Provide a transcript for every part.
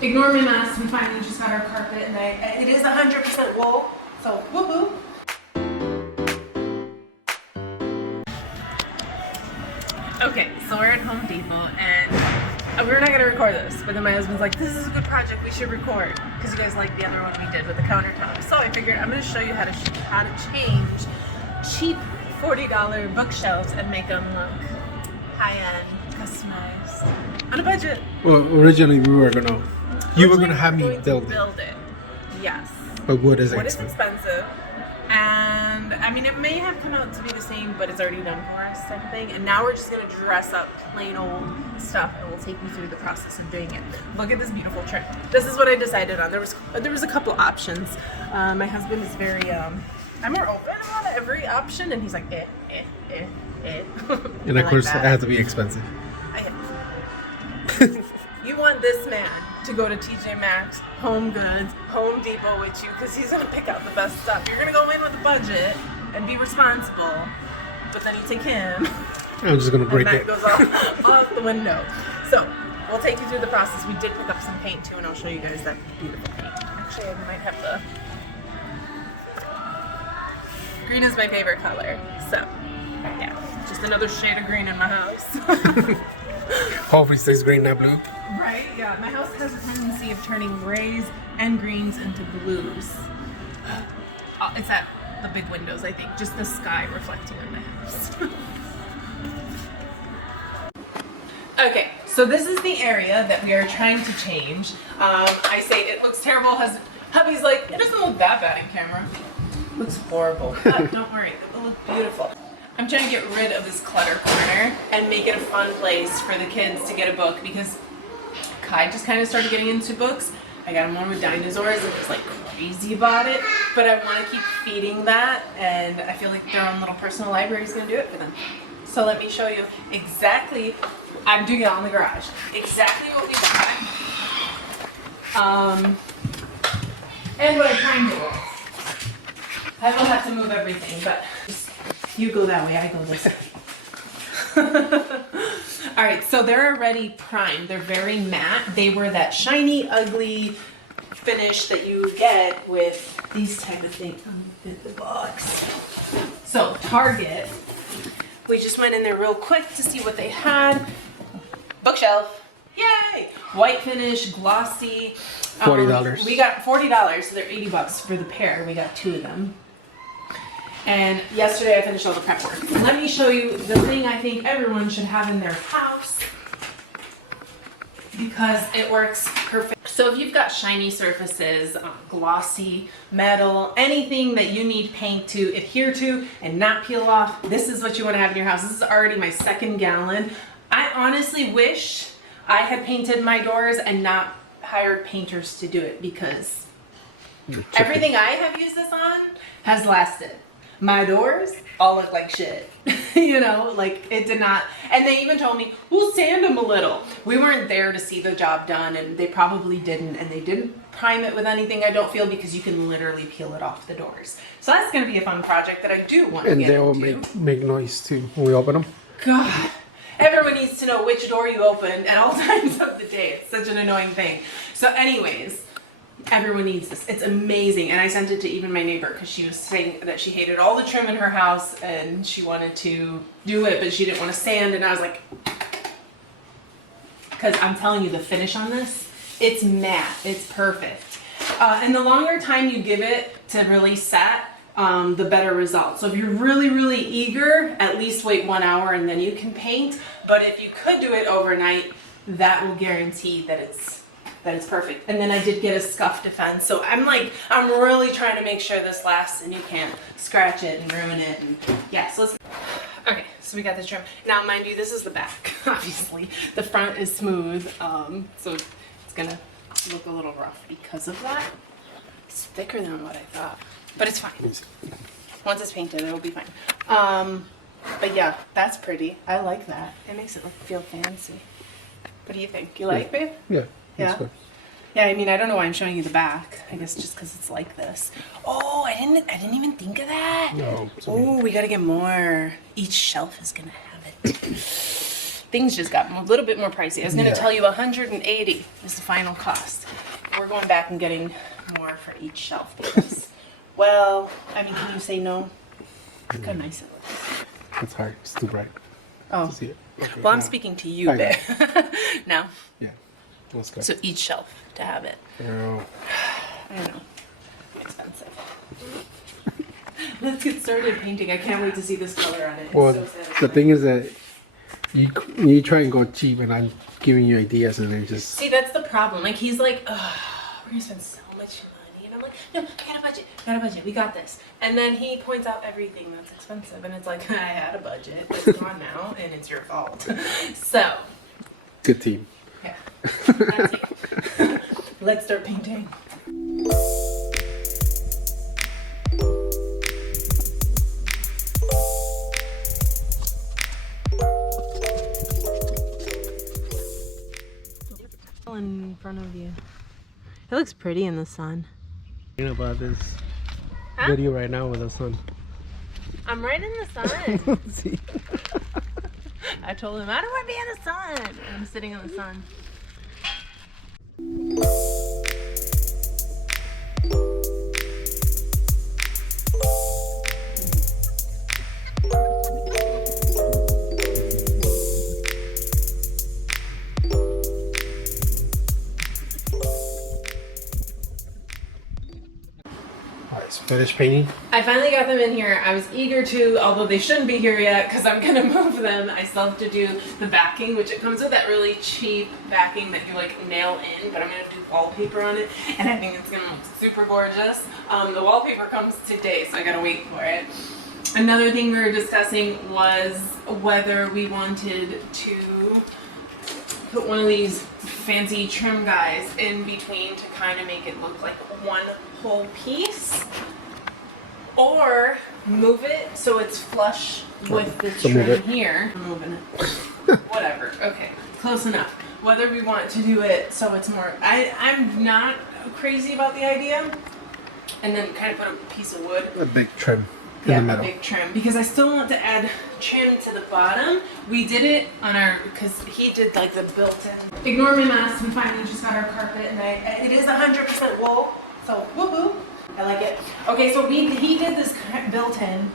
ignore my mess. We finally just got our carpet, and it is 100% wool, so woohoo. Okay, so we're at Home Depot, and we're not gonna record this, but then my husband's like, this is a good project, we should record, because you guys like the other one we did with the countertop. So I figured I'm gonna show you how to change cheap $40 bookshelves and make them look high-end, customized, on a budget. Well, originally you were gonna have me build it. Yes. But wood is expensive. And I mean, it may have come out to be the same, but it's already done for us type of thing. And now we're just gonna dress up plain old stuff, and we'll take you through the process of doing it. Look at this beautiful trim. This is what I decided on. There was a couple options. My husband is very I'm more open about every option, and he's like eh. And of course, it has to be expensive. You want this man to go to TJ Maxx, Home Goods, Home Depot with you, because he's gonna pick out the best stuff. You're gonna go in with a budget and be responsible, but then you take him. I'm just gonna break and it. That goes off the window. So we'll take you through the process. We did pick up some paint too, and I'll show you guys that beautiful paint. Actually, I might have the green is my favorite color. So yeah, just another shade of green in my house. Hopefully, stays green, not blue. Right, yeah. My house has a tendency of turning grays and greens into blues. It's at the big windows, I think. Just the sky reflecting on my house. Okay, so this is the area that we are trying to change. I say it looks terrible. Hubby's like, it doesn't look that bad in camera. It looks horrible. But don't worry, it will look beautiful. I'm trying to get rid of this clutter corner and make it a fun place for the kids to get a book, because Kai just kind of started getting into books. I got him one with dinosaurs and was like crazy about it, but I want to keep feeding that, and I feel like their own little personal library is going to do it for them. So let me show you exactly, I'm doing it all in the garage, exactly what we got. And what I'm trying to do. I will have to move everything, but you go that way, I go this way. All right, so they're already primed. They're very matte. They were that shiny, ugly finish that you get with these type of things. In the box. So Target, we just went in there real quick to see what they had. Bookshelf, yay! White finish, glossy. $40. We got $40, so they're $80 for the pair. We got 2 of them. And yesterday I finished all the prep work. Let me show you the thing I think everyone should have in their house, because it works perfect. So if you've got shiny surfaces, glossy, metal, anything that you need paint to adhere to and not peel off, this is what you want to have in your house. This is already my 2nd gallon. I honestly wish I had painted my doors and not hired painters to do it, because everything I have used this on has lasted. My doors all look like shit. You know, like it did not. And they even told me, we'll sand them a little. We weren't there to see the job done, and they probably didn't. And they didn't prime it with anything, I don't feel, because you can literally peel it off the doors. So that's going to be a fun project that I do want to get into. And they will make noise too when we open them. God. Everyone needs to know which door you open at all times of the day. It's such an annoying thing. So anyways, everyone needs this. It's amazing. And I sent it to even my neighbor, because she was saying that she hated all the trim in her house and she wanted to do it, but she didn't want to sand. And I was like, because I'm telling you, the finish on this, it's matte. It's perfect. And the longer time you give it to really set, the better result. So if you're really, really eager, at least wait 1 hour and then you can paint. But if you could do it overnight, that will guarantee that it's perfect. And then I did get a scuff defense. So I'm really trying to make sure this lasts and you can't scratch it and ruin it. And yeah, so okay, so we got the trim. Now, mind you, this is the back, obviously. The front is smooth, so it's gonna look a little rough because of that. It's thicker than what I thought, but it's fine. Once it's painted, it'll be fine. But yeah, that's pretty. I like that. It makes it feel fancy. What do you think? You like, babe? Yeah. Yeah. Yeah, I mean, I don't know why I'm showing you the back. I guess just because it's like this. Oh, I didn't even think of that. No. Oh, we gotta get more. Each shelf is gonna have it. things just got a little bit more pricey. I was gonna Yeah. tell you 180 is the final cost. We're going back and getting more for each shelf because, well, I mean, can you say no? Look how nice it looks. It's hard. It's too bright Oh, to see it. Okay, well, I'm now- speaking to you I know. there. No, Yeah. Let's go. so each shelf to have it. Oh, I know, expensive. Let's get started painting. I can't wait to see this color on it. It's well, so the satisfying. thing is that you try and go cheap, and I'm giving you ideas, and then just See, that's the problem. Like, he's like, ugh, we're gonna spend so much money. And I'm like, no, I got a budget, we got this. And then he points out everything that's expensive. And it's like, I had a budget, it's gone now, and it's your fault. So, good team. yeah, that's it. Let's start painting. In front of you. It looks pretty in the sun. You know about this Huh? video right now with the sun. I'm right in the sun. See? I told him, I don't want to be in the sun. I'm sitting in the sun. Alright, so finish painting. I finally got them in here. I was eager to, although they shouldn't be here yet because I'm gonna move them. I still have to do the backing, which it comes with that really cheap backing that you like nail in, but I'm gonna do wallpaper on it, and I think it's gonna look super gorgeous. The wallpaper comes today, so I gotta wait for it. Another thing we were discussing was whether we wanted to put one of these fancy trim guys in between to kind of make it look like one whole piece, or move it so it's flush with the So move trim it. here. I'm moving it. Whatever. Okay, close enough. Whether we want to do it so it's more, I'm not crazy about the idea, and then kind of put a piece of wood. A big trim in Yeah, the a middle. big trim, because I still want to add trim to the bottom. We did it on our, because he did like the built-in. Ignore my mess, we finally just got our carpet, and it is 100% wool, so woohoo, I like it. Okay, so he did this built-in,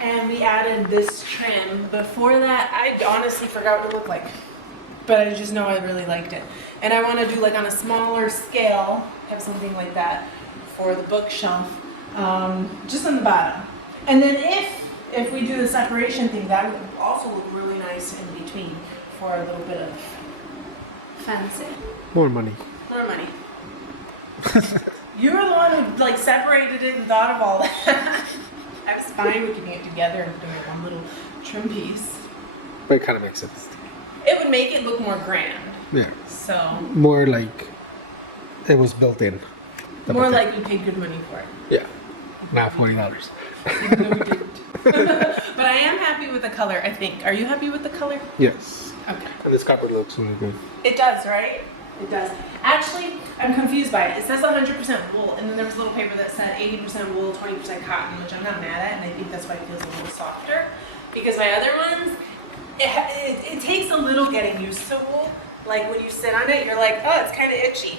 and we added this trim. Before that, I honestly forgot what it looked like, but I just know I really liked it. And I want to do like on a smaller scale, have something like that for the bookshelf. Just on the bottom. And then if we do the separation thing, that would also look really nice in between for a little bit of fancy. More money. More money. You were the one who like separated it and thought of all that. I was fine with keeping it together and doing one little trim piece. But it kind of makes sense. It would make it look more grand. Yeah. So More like it was built in. more like we paid good money for it. Yeah. Not $40. Even though we didn't. But I am happy with the color, I think. Are you happy with the color? Yes. Okay. And this carpet looks really good. It does, right? It does. Actually, I'm confused by it. It says 100% wool, and then there was a little paper that said 80% wool, 20% cotton, which I'm not mad at, and I think that's why it feels a little softer. Because my other ones, it takes a little getting used to wool. Like when you sit on it, you're like, oh, it's kind of itchy.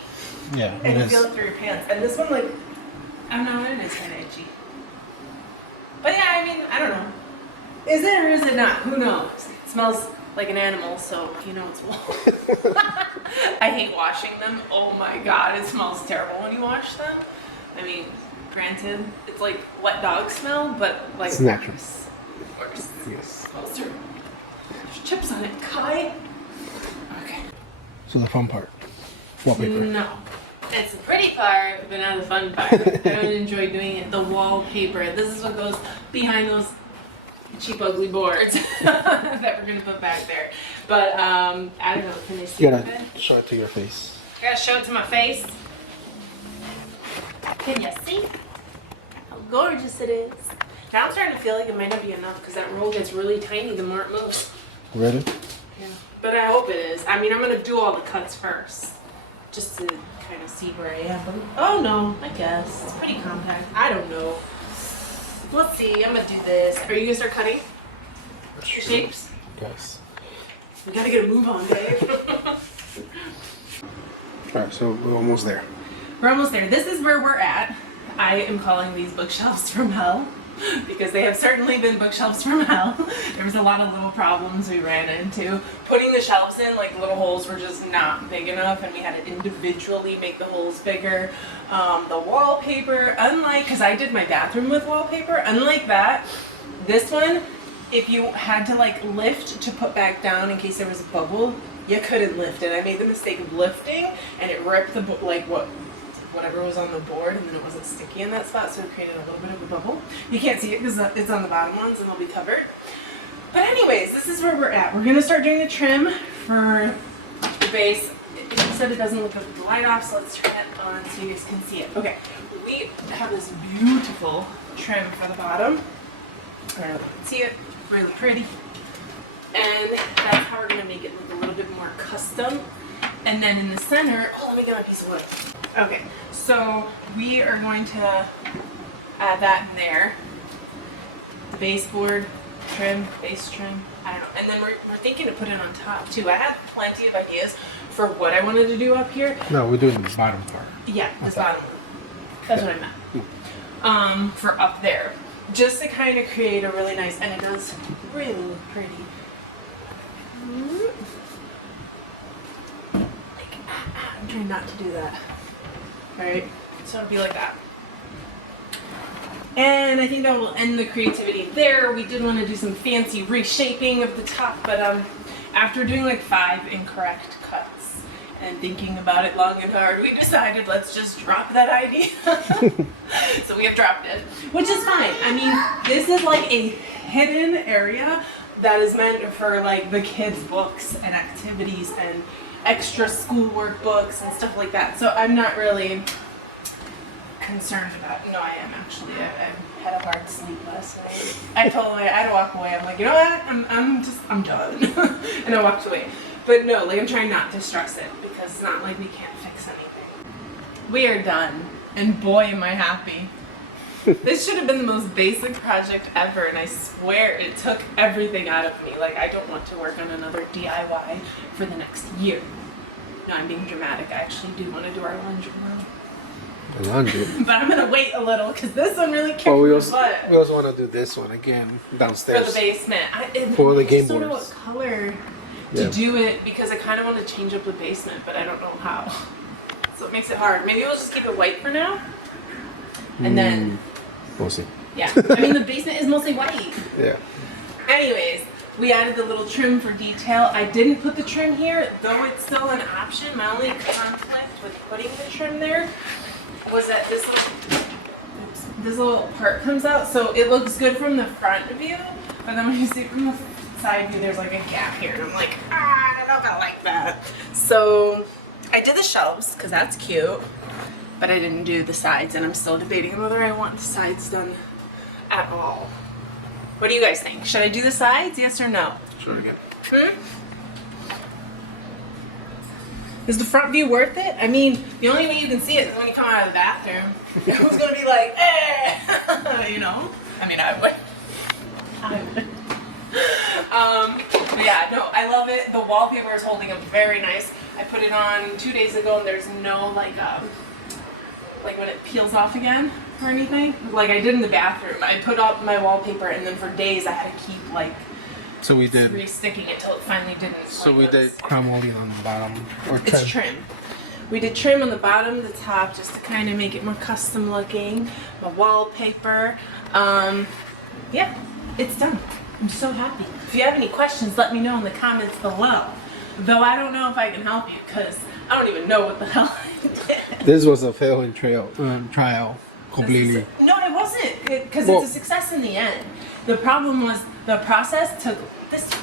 Yeah, And you feel it through your pants. And this one, like, I don't know, it is kind of itchy. But yeah, I mean, I don't know. Is it or is it not? Who knows? It smells like an animal, so you know it's wool. I hate washing them. Oh my god, it smells terrible when you wash them. I mean, granted, it's like wet dog smell, but like It's natural. worse. Yes. It smells terrible. There's chips on it, Kai. Okay. So the fun part. Wallpaper. No. It's the pretty part, but not the fun part. I don't enjoy doing it. The wallpaper. This is what goes behind those cheap, ugly boards that we're gonna put back there. But I don't know. Can they see You it? gotta show it to your face. I gotta show it to my face. Can you see how gorgeous it is? Now I'm starting to feel like it might not be enough because that roll gets really tiny the more it moves. Really? Yeah. But I hope it is. I mean, I'm gonna do all the cuts first, just to kind of see where I am. But, oh no, I guess it's pretty compact. I don't know. Let's see. I'm gonna do this. Are you gonna start cutting the shapes? Yes. We gotta get a move on, Dave. Alright, so we're almost there. We're almost there. This is where we're at. I am calling these bookshelves from hell because they have certainly been bookshelves from hell. There was a lot of little problems we ran into. Putting the shelves in, like little holes were just not big enough and we had to individually make the holes bigger. The wallpaper, unlike, because I did my bathroom with wallpaper, unlike that, this one, if you had to like lift to put back down in case there was a bubble, you couldn't lift it. I made the mistake of lifting and it ripped the, whatever was on the board, and then it wasn't sticky in that spot, so it created a little bit of a bubble. You can't see it because it's on the bottom ones and they'll be covered. But anyways, this is where we're at. We're gonna start doing the trim for the base. It said it doesn't look good with the light off, so let's turn it on so you guys can see it. Okay, we have this beautiful trim for the bottom. I don't know if you can see it, really pretty. And that's how we're gonna make it look a little bit more custom. And then in the center, oh, let me get my piece of wood. Okay, so we are going to add that in there. The baseboard trim, base trim, I don't know. And then we're thinking to put it on top too. I had plenty of ideas for what I wanted to do up here. No, we're doing the bottom part. Yeah, this bottom. That's what I meant. For up there. Just to kind of create a really nice, and it does really look pretty. I'm trying not to do that. Alright, so it'll be like that. And I think that will end the creativity there. We did want to do some fancy reshaping of the top, but after doing like 5 incorrect cuts and thinking about it long and hard, we decided let's just drop that idea. So we have dropped it, which is fine. I mean, this is like a hidden area that is meant for like the kids' books and activities and extra schoolwork books and stuff like that. So I'm not really concerned about it. No, I am actually. I had a hard sleep last night. I told him I had to walk away. I'm like, you know what? I'm done. And I walked away. But no, like I'm trying not to stress it because it's not like we can't fix anything. We are done. And boy, am I happy. This should have been the most basic project ever, and I swear it took everything out of me. Like, I don't want to work on another DIY for the next year. No, I'm being dramatic. I actually do want to do our laundry room. The laundry. But I'm going to wait a little, because this one really kicked Oh, we my also butt. want to do this one again For downstairs. the basement. For the I game just don't know boards. what color to do it, because I kind of want to change up the basement, but I don't know how. So it makes it hard. Maybe we'll just keep it white for now. And then... We'll see. Yeah, I mean the basement is mostly white. Yeah. Anyways, we added the little trim for detail. I didn't put the trim here, though it's still an option. My only conflict with putting the trim there was that this little part comes out, so it looks good from the front view, but then when you see it from the side view, there's like a gap here, and I'm like, I don't know if I like that. So I did the shelves, because that's cute. But I didn't do the sides, and I'm still debating whether I want the sides done at all. What do you guys think? Should I do the sides, yes or no? Sure again. Is the front view worth it? I mean, the only way you can see it is when you come out of the bathroom. Who's gonna be like, eh? You know? I mean, I would. But yeah, no, I love it. The wallpaper is holding up very nice. I put it on 2 days ago, and there's no like when it peels off again or anything. Like I did in the bathroom. I put up my wallpaper, and then for days I had to keep like So we did. re-sticking it till it finally didn't. So we did crown molding on the bottom, or It's trim. trim. We did trim on the bottom, the top, just to kind of make it more custom looking. My wallpaper. Yeah, it's done. I'm so happy. If you have any questions, let me know in the comments below. Though I don't know if I can help you because I don't even know what the hell I did. This was a failing trial completely. No, it wasn't, because Well- it's a success in the end. The problem was the process took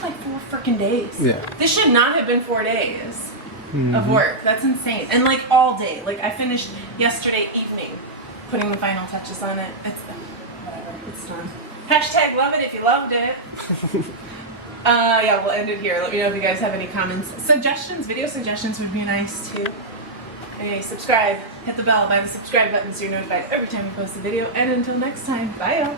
like 4 freaking days. Yeah. This should not have been 4 days of work. That's insane. And like all day. Like I finished yesterday evening putting the final touches on it. It's whatever. It's done. Hashtag love it if you loved it. Yeah, we'll end it here. Let me know if you guys have any comments. Suggestions, video suggestions would be nice too. Anyway, subscribe, hit the bell by the subscribe button so you're notified every time we post a video. And until next time, bye y'all.